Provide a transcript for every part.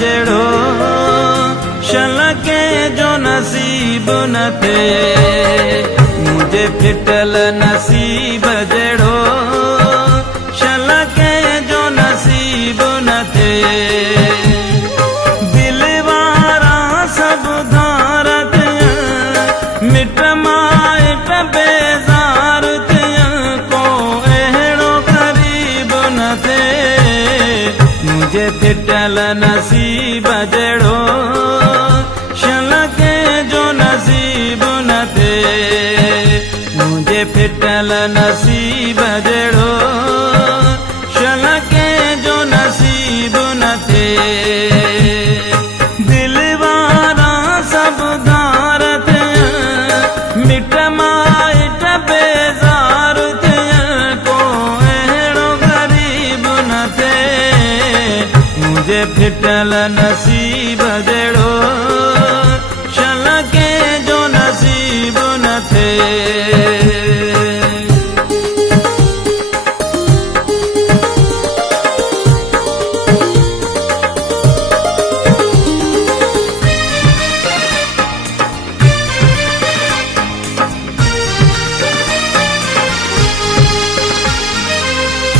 जहिड़ो शलके जो नसीब न थे मुझे फिटल नसीब जहिड़ो शलके जो नसीब न थे दिल वारा सब धारत मिट माइट बेज़ार को अहिड़ो ग़रीब न थे मुझे फिटल नसीब जहिड़ो शलके जो नसीब न थे मुझे फिटल नसीब जहिड़ो शलके जो नसीब न थे दिल वारा सब धारत मिट माइट बेज़ार को अहिड़ो ग़रीब न थे मुझे फिटल नसीब जहिड़ो शलके जो नसीब न थे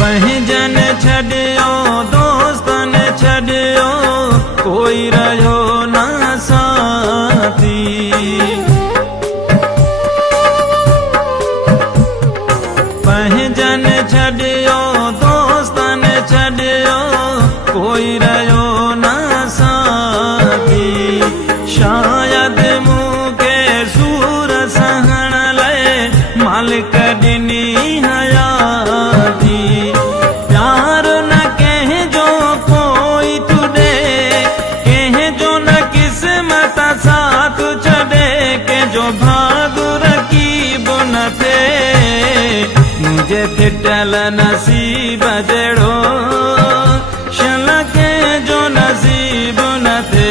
पंहिंजन छॾियो दोस्तन छॾियो कोई रहियो न साथी पंहिंजन छॾियो दोस्तन छॾियो कोई रहियो न साथी शायदि मूंखे सूर सहण लाइ मालिक ॾिनी हयाती प्यार न कंहिंजो कोई तुॾे कंहिंजो न क़िस्मत साथ छॾे कंहिंजो भाग रकीब न थे मुझे फिटल नसीब जहिड़ो शलके जो नसीब न थे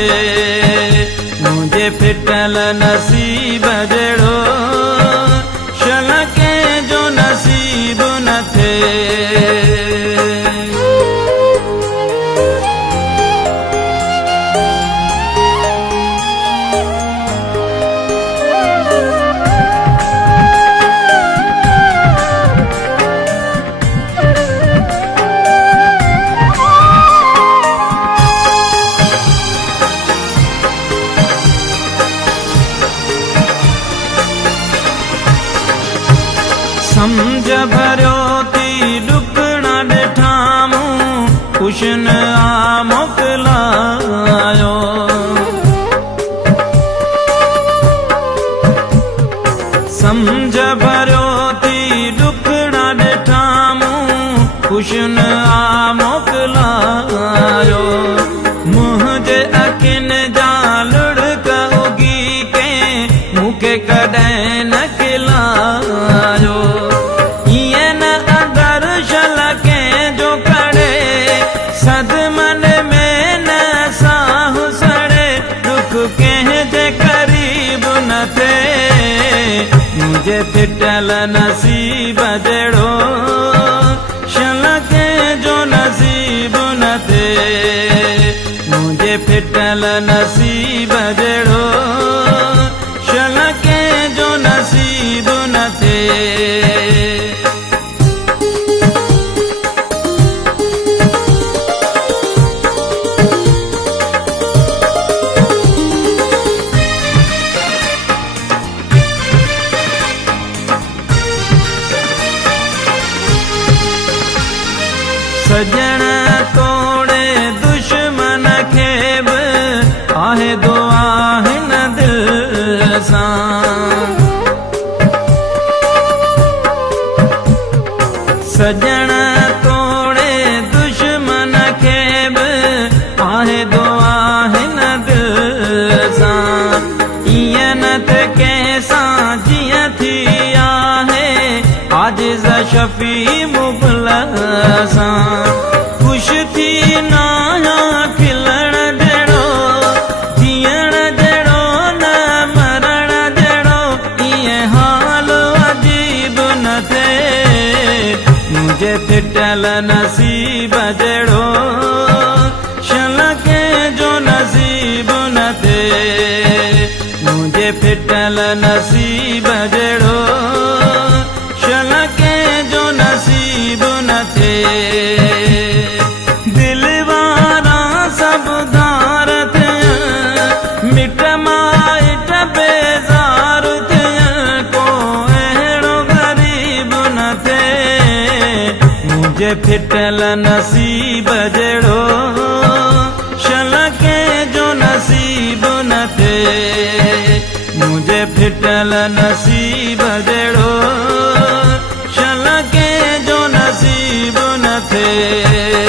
मुझे फिटल नसीब जहिड़ो शलके जो नसीब न थे समझ भरियो थी ॾुकड़ा ॾिठा मूं कुशन आ मोकिलायो समझ भरियो थी ॾुकड़ा ॾिठा मूं कुशन आ मोकिलायो मुंहिंजे अखियुनि जा लुड़क उगी के मूंखे कॾहिं न खिलायो सदमन में न साहु सड़े दुख कंहिंजे करीब न थे मुझे फिटल नसीब जहिड़ो शलके जो नसीब न थे मुझे फिटल नसीब जहिड़ो शलके जो नसीब न थे सजण तोड़े दुश्मन खे बि आहे दुआ हिन दिल सां सजण तोड़े दुश्मन खे बि आहे दुआ हिन दिल सां ईअं न त कंहिंसां जीअं थी आहे आजिज़ शफ़ी मुग़लसां ख़ुशि थी नाया खिलण जहिड़ो जीअण जहिड़ो न मरण जहिड़ो ईअं हाल अजीब न थे मुझे फिटल नसीब जहिड़ो शलके जो नसीब जहिड़ो शल कंहिंजो नसीब न थिए। दिल वारा सभु धार थियनि, मिट माइट बेज़ार थियनि, को अहिड़ो ग़रीब न थिए। मुंहिंजे फिटल नसीब जहिड़ो शल कंहिंजो नसीब न थिए। मुंहिंजे फिटल नसीब जहिड़ो शल कंहिंजो नसीब न थिए।